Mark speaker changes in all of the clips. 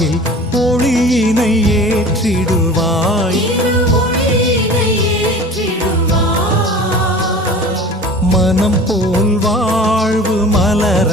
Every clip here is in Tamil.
Speaker 1: வாயில் ஒளியினை ஏற்றிடுவாய். மனம் போல் வாழ்வு மலர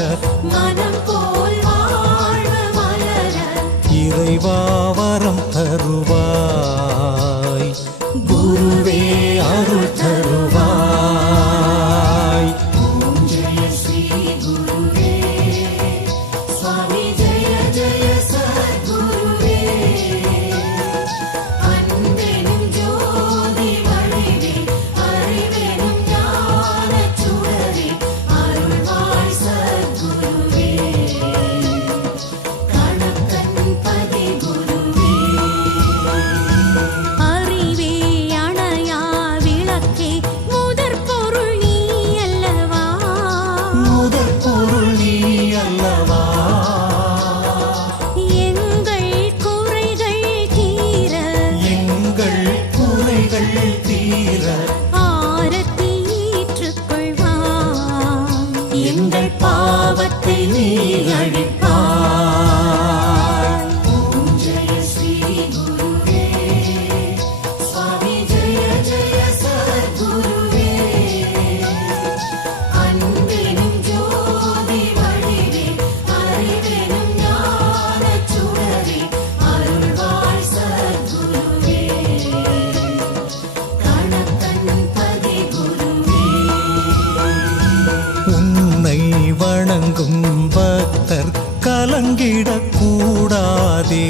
Speaker 2: ഭക്തർ കലങ്കിടക്കൂടാതെ.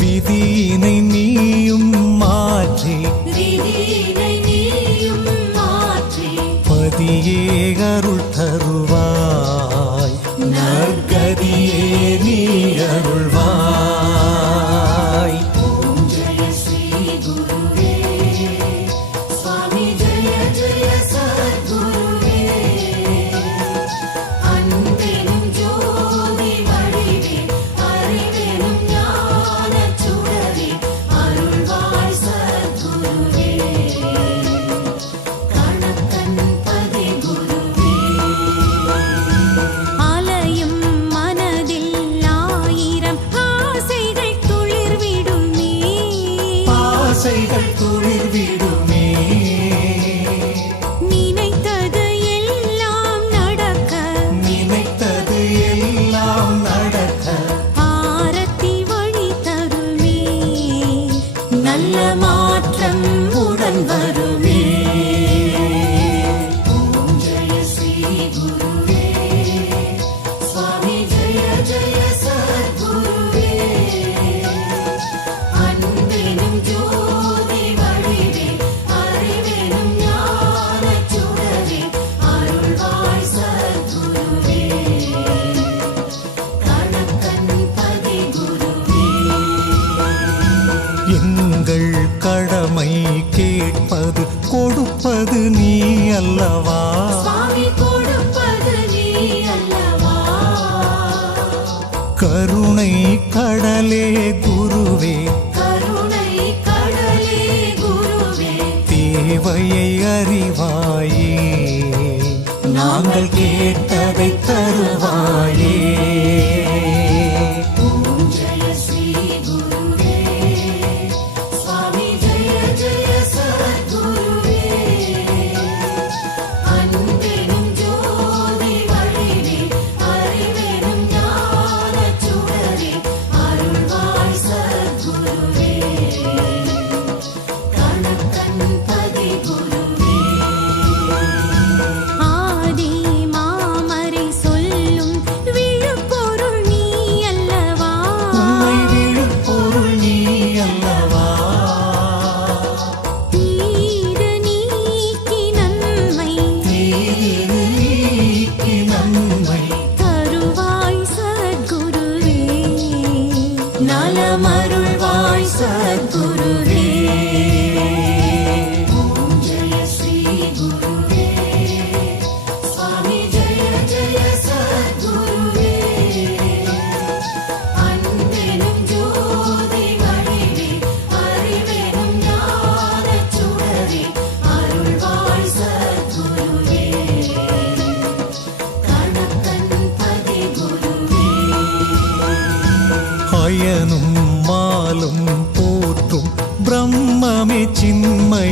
Speaker 2: വിധിയിനെ നീ ஆசைகள்
Speaker 1: துளிர் வீடும் கொடுப்பது நீ அல்லவா?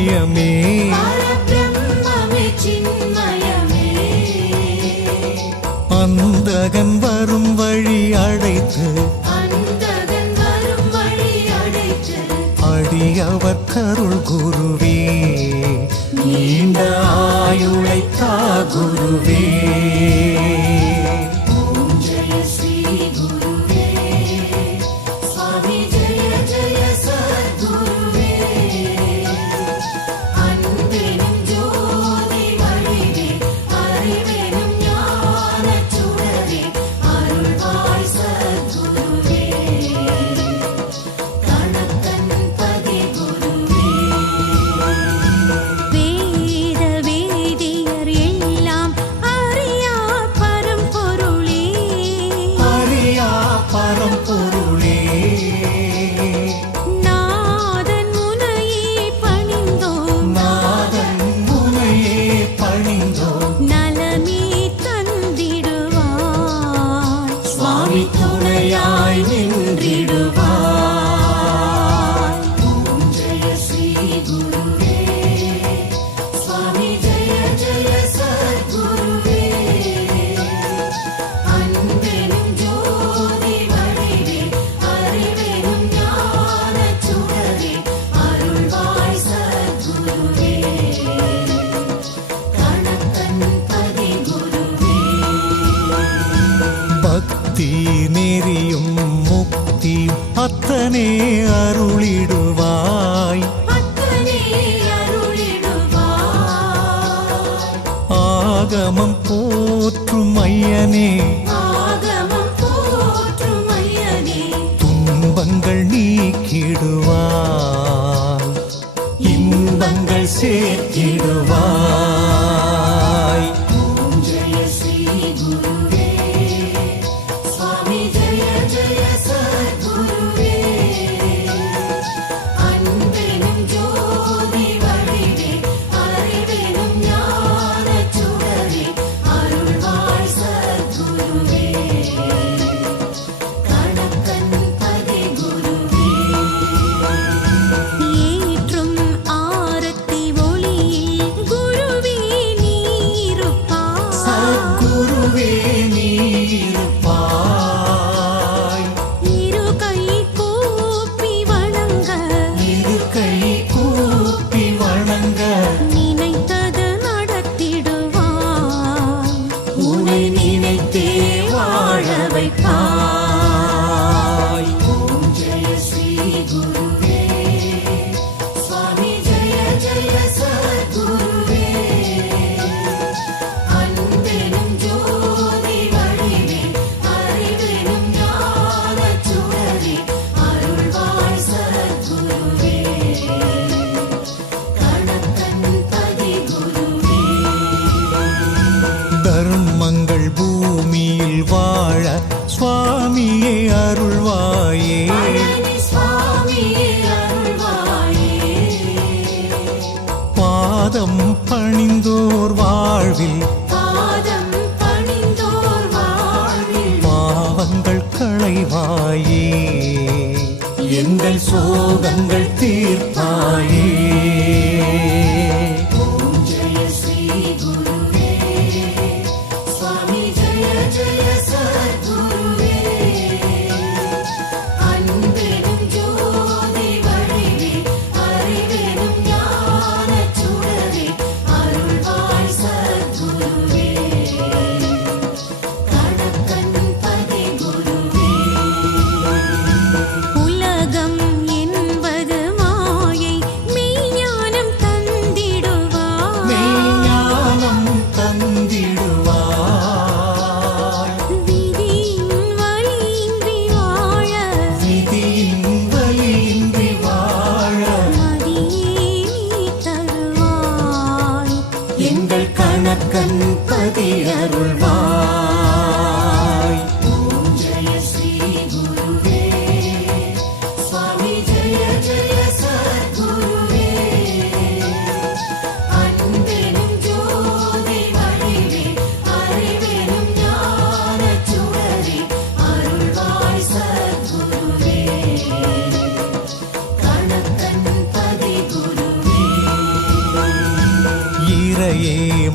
Speaker 2: చిన్మయమే
Speaker 1: அந்தகன் வரும் வழி அடைத்து அடியவர் கருள் குருவே நீண்ட ஆயுளைத்தா குருவே. நாத்தனே அருளிடும் வாழ சுவாமியே அருள்வாயே.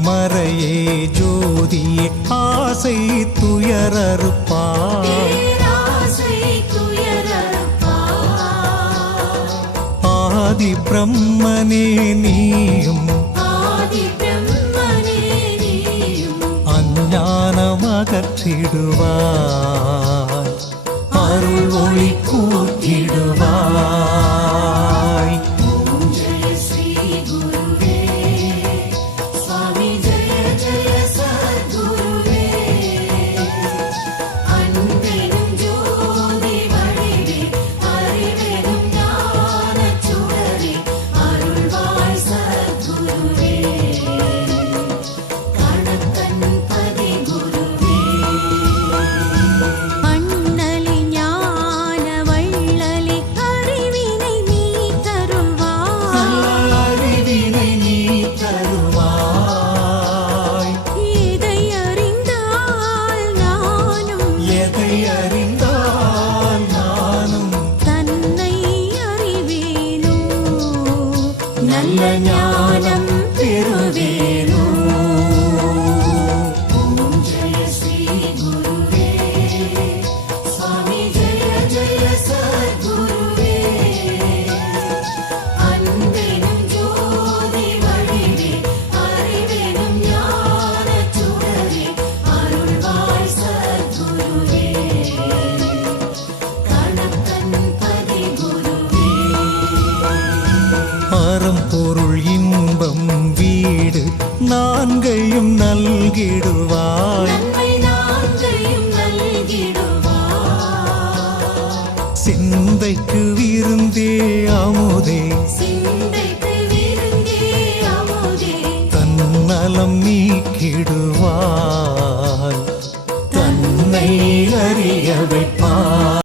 Speaker 1: மறையே ஜோதி ஆசை
Speaker 2: துயரறுப்பா.
Speaker 1: ஆதி பிரம்மனே நீயும். அஞ்ஞானமகற்றிடுவார் அருள் ஒளி கூட்டிடுவார்